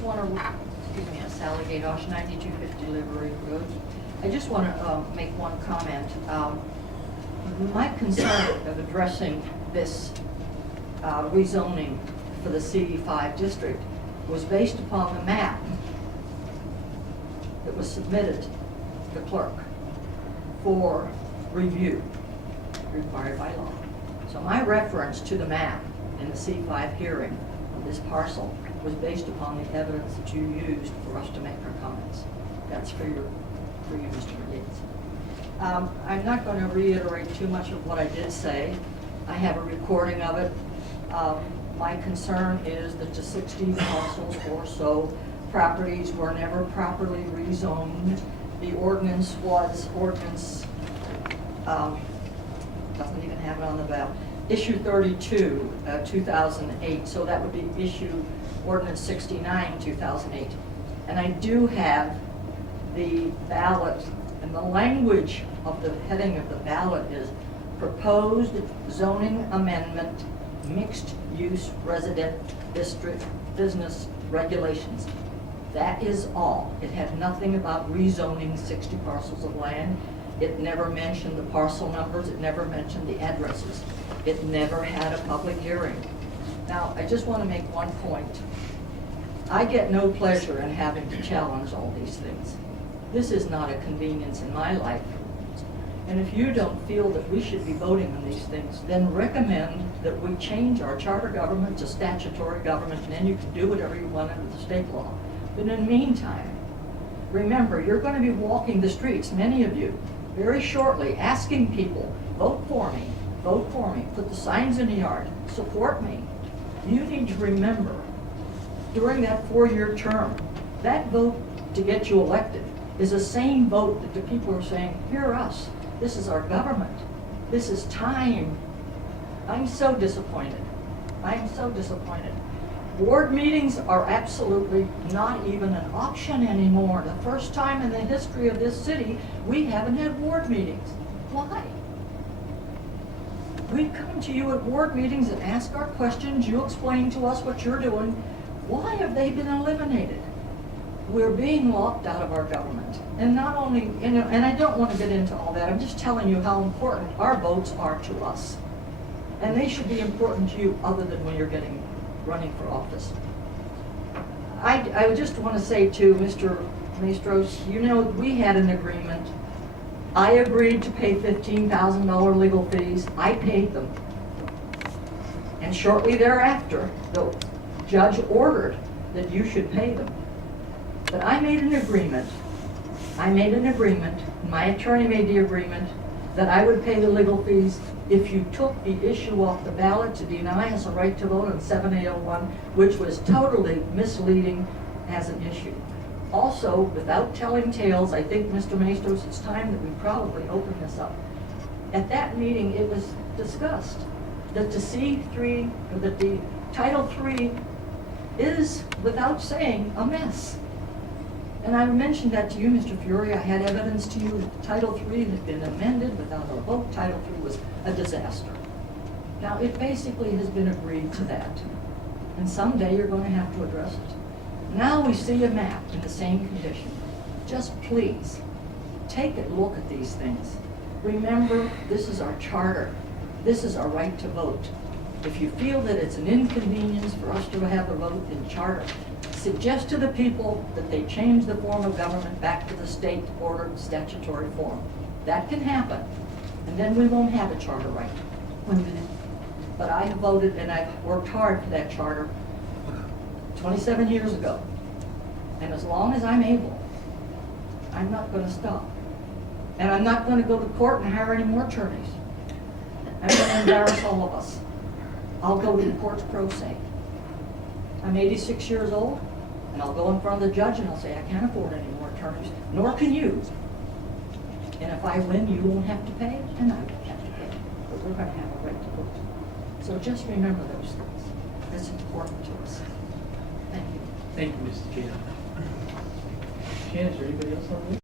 just want to, excuse me, Sally Gaydosh, 9250 Livery Road. I just want to make one comment. My concern of addressing this rezoning for the CD5 district was based upon the map that was submitted to the clerk for review, required by law. So my reference to the map in the C5 hearing of this parcel was based upon the evidence that you used for us to make our comments. That's for you, Mr. Yates. I'm not going to reiterate too much of what I did say. I have a recording of it. My concern is that the 60 parcels or so properties were never properly rezoned. The ordinance was doesn't even have it on the ballot, issue 32, 2008, so that would be issue ordinance 69, 2008. And I do have the ballot, and the language of the heading of the ballot is proposed zoning amendment, mixed use resident district business regulations. That is all. It had nothing about rezoning 60 parcels of land. It never mentioned the parcel numbers. It never mentioned the addresses. It never had a public hearing. Now, I just want to make one point. I get no pleasure in having to challenge all these things. This is not a convenience in my life. And if you don't feel that we should be voting on these things, then recommend that we change our charter government to statutory government, and then you can do whatever you want under the state law. But in the meantime, remember, you're going to be walking the streets, many of you, very shortly, asking people, vote for me, put the signs in the yard, support me. You need to remember, during that 4-year term, that vote to get you elected is the same vote that the people are saying, hear us, this is our government, this is time. I'm so disappointed. I'm so disappointed. Board meetings are absolutely not even an option anymore. The first time in the history of this city, we haven't had board meetings. Why? We come to you at board meetings and ask our questions. You explain to us what you're doing. Why have they been eliminated? We're being locked out of our government. And not only, and I don't want to get into all that. I'm just telling you how important our votes are to us. And they should be important to you other than when you're running for office. I just want to say to Mr. Maestros, you know, we had an agreement. I agreed to pay $15,000 legal fees. I paid them. And shortly thereafter, the judge ordered that you should pay them. But I made an agreement. My attorney made the agreement that I would pay the legal fees if you took the issue off the ballot to deny us a right to vote on 7801, which was totally misleading as an issue. Also, without telling tales, I think, Mr. Maestros, it's time that we probably open this up. At that meeting, it was discussed that the C3, or that the Title III is, without saying, a mess. And I mentioned that to you, Mr. Fury. I had evidence to you that Title III had been amended without a vote. Title III was a disaster. Now, it basically has been agreed to that. And someday you're going to have to address it. Now we see a map in the same condition. Just please, take a look at these things. Remember, this is our charter. This is our right to vote. If you feel that it's an inconvenience for us to have a vote in charter, suggest to the people that they change the form of government back to the state-ordered statutory form. That can happen, and then we won't have a charter right. 1 minute. But I have voted and I've worked hard for that charter 27 years ago. And as long as I'm able, I'm not going to stop. And I'm not going to go to court and hire any more attorneys. I'm going to embarrass all of us. I'll go to the courts pro se. I'm 86 years old, and I'll go in front of the judge and I'll say, I can't afford any more attorneys, nor can you. And if I win, you won't have to pay, and I won't have to pay. But we're going to have a right to vote. So just remember those things. It's important to us. Thank you. Thank you, Mr. Gaydosh. Shannon, is there anybody else on this?